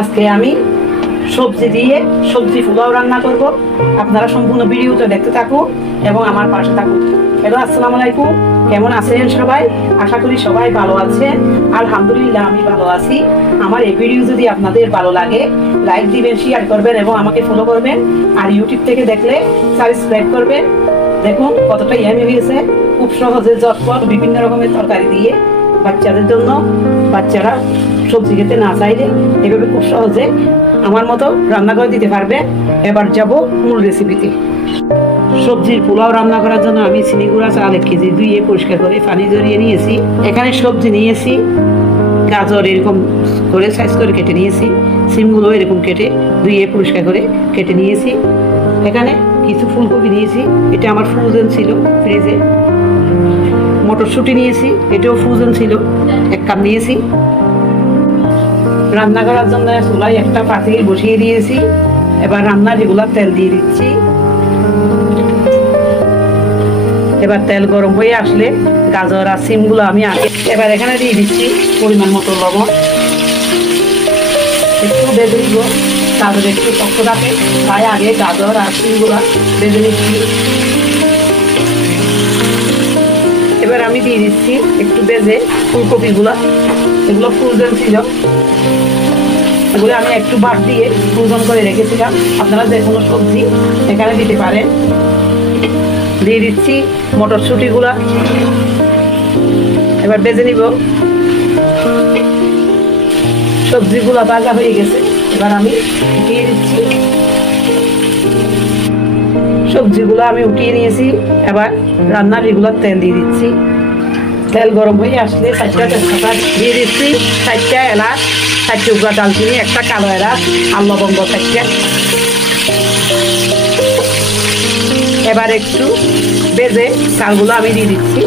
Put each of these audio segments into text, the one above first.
আজকে আমি সবজি দিয়ে সবজি পোলাও রান্না করব। আপনারা সম্পূর্ণ ভিডিওটা দেখতে থাকুন এবং আমার পাশে থাকুন। হ্যালো, আসসালামু আলাইকুম। কেমন আছেন সবাই? আশা করি সবাই ভালো আছেন। আলহামদুলিল্লাহ আমি ভালো আছি। আমার এই ভিডিও যদি আপনাদের ভালো লাগে লাইক দিবেন, শেয়ার করবেন এবং আমাকে ফলো করবেন। আর ইউটিউব থেকে দেখলে সাবস্ক্রাইব করবেন। দেখুন কতটা ইয়ামি হয়েছে, খুব সহজে ঝটপট বিভিন্ন রকমের তরকারি দিয়ে বাচ্চাদের জন্য। বাচ্চারা সবজি খেতে না চাইলে এভাবে খুব সহজে আমার মতো রান্না করে দিতে পারবে। এবার যাব মূল রেসিপিতে। সবজির পোলাও রান্না করার জন্য আমি চিনি গুঁড়া চাল 1 কেজি ধুয়ে পরিষ্কার করে পানি ঝরিয়ে নিয়েছি। এখানে সবজি নিয়েছি, গাজর এরকম করে সাইজ করে কেটে নিয়েছি, সিমগুলো এরকম কেটে ধুয়ে পরিষ্কার করে কেটে নিয়েছি। এখানে কিছু ফুলকপি নিয়েছি, এটা আমার ফ্রোজেন ছিল ফ্রিজে। মটরশুঁটি নিয়েছি, এটাও ফ্রোজেন ছিল, 1 কাপ নিয়েছি। রান্না করার জন্য চুলায় একটা পাতিল বসিয়ে দিয়েছি। এবার রান্না রেগুলার তেল দিয়ে দিচ্ছি। এবার তেল গরম হয়ে আসলে গাজর আর সিমগুলো আমি আগে এবার এখানে দিয়ে দিচ্ছি পরিমাণ মতো লবণ। একটু বেঁধে দিব, গাজর একটু শক্ত থাকে তাই আগে গাজর আর সিমগুলো বেঁধে নিচ্ছি। এবার আমি দিয়ে দিচ্ছি একটু বেজে ফুলকপিগুলো, এগুলো ফ্রোজেন ছিল, এগুলো আমি একটু বাট দিয়ে ফ্রোজন করে রেখেছিলাম। আপনারা যে কোনো সবজি এখানে দিতে পারেন। দিয়ে দিচ্ছি মটরশুঁটিগুলা, এবার বেজে নিব। সবজিগুলো ভাজা হয়ে গেছে, এবার আমি উঠিয়ে দিচ্ছি। সবজিগুলো আমি উঠিয়ে নিয়েছি। এবার রান্নার রেগুলার তেল দিয়ে দিচ্ছি। তেল গরম হয়ে আসলে 4টা তেজপাতা দিয়ে দিচ্ছি, 4টা এলাচ, 4 টুকরা দালচিনি, 1টা কালো এলাচ আর লবঙ্গ 4টা। এবার একটু বেজে চালগুলো আমি দিয়ে দিচ্ছি।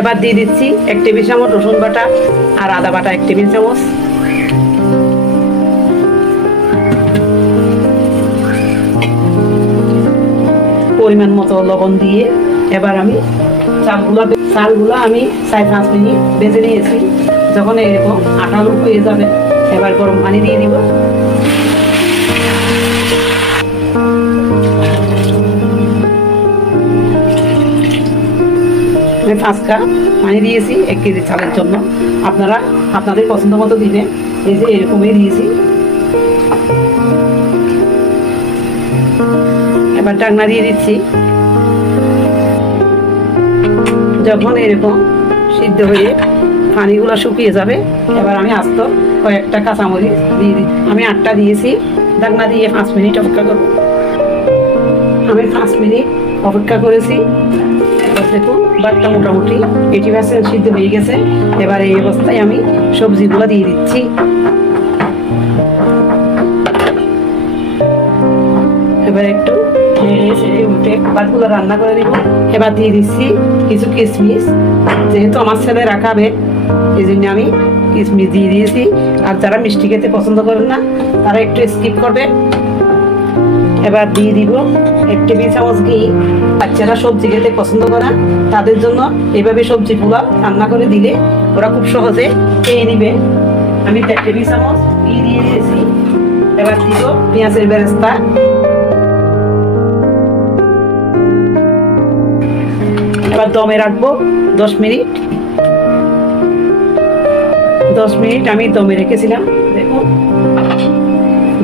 এবার দিয়ে দিচ্ছি 1 টেবিল চামচ রসুন বাটা আর আদা বাটা 1 টেবিল চামচ। পরিমাণ মতো লবণ দিয়ে এবার আমি চালগুলো আমি 4-5 মিনিট ভেজে নিয়েছি। যখন এরকম আঠালো হয়ে যাবে এবার গরম পানি দিয়ে দিব। আমি 5 কাপ পানি দিয়েছি 1 কেজি চালের জন্য। আপনারা আপনাদের পছন্দ মতো দিবেন। এই যে এরকমই দিয়েছি। এবার ঢাকনা দিয়ে দিচ্ছি। যখন এরকম সিদ্ধ হয়ে পানিগুলো শুকিয়ে যাবে এবার আমি আস্ত কয়েকটা কাঁচামরিচ দিয়ে দিই। আমি 8টা দিয়েছি। ঢাকনা দিয়ে 5 মিনিট অপেক্ষা করব। আমি 5 মিনিট অপেক্ষা করেছি। এবার দেখুন ভাতটা মোটামুটি 80% সিদ্ধ হয়ে গেছে। এবার এই অবস্থায় আমি সবজিগুলো দিয়ে দিচ্ছি। এবার একটু উল্টে ভাতগুলো রান্না করে দিব। এবার দিয়ে দিচ্ছি কিছু কিশমিশ, যেহেতু আমার ছেলে রাখাবে এই জন্য আমি কিশমিশ দিয়ে দিয়েছি। আর যারা মিষ্টি খেতে পছন্দ করেন না তারা একটু স্কিপ করবে। এবার দিয়ে দিব 1 টেবিল চামচ ঘি। বাচ্চারা সবজি খেতে পছন্দ করে তাদের জন্য এইভাবে সবজি পোলাও রান্না করে দিলে ওরা খুব সহজে খেয়ে নিবে। আমি 1 টেবিল চামচ ঘি দিয়ে দিয়েছি। এবার দিব পেঁয়াজের বেরেস্তা। এবার দমে রাখবো 10 মিনিট। 10 মিনিট আমি দমে রেখেছিলাম। দেখুন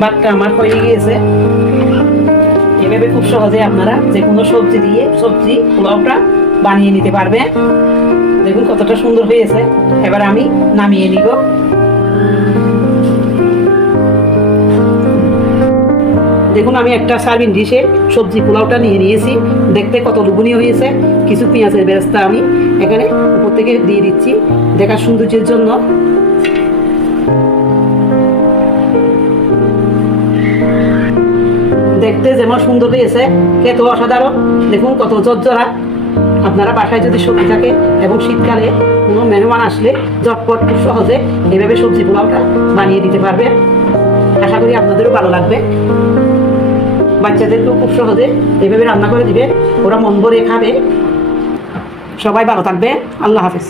ভাতটা আমার হয়ে গিয়েছে। এভাবে খুব সহজে আপনারা যে কোনো সবজি দিয়ে সবজি পোলাওটা বানিয়ে নিতে পারবেন। দেখুন কতটা সুন্দর হয়েছে। এবার আমি নামিয়ে নিব। দেখুন আমি একটা সার্ভিং ডিশে সবজি পোলাওটা নিয়ে নিয়েছি। দেখতে কত লোভনীয় হয়েছে। কিছু পেঁয়াজের বেরেস্তা আমি এখানে উপর থেকে দিয়ে দিচ্ছি দেখার সৌন্দর্যের জন্য। দেখতে যেমন সুন্দর হয়েছে খেতে অসাধারণ। দেখুন কত ঝরঝরা। আপনারা বাসায় যদি সবজি থাকে এবং শীতকালে কোনো মেহমান আসলে ঝটপট খুব সহজে এভাবে সবজি পোলাওটা বানিয়ে দিতে পারবে। আশা করি আপনাদেরও ভালো লাগবে। বাচ্চাদেরকেও খুব সহজে এভাবে রান্না করে দিবে, ওরা মন ভরে খাবে। সবাই ভালো থাকবে। আল্লাহ হাফেজ।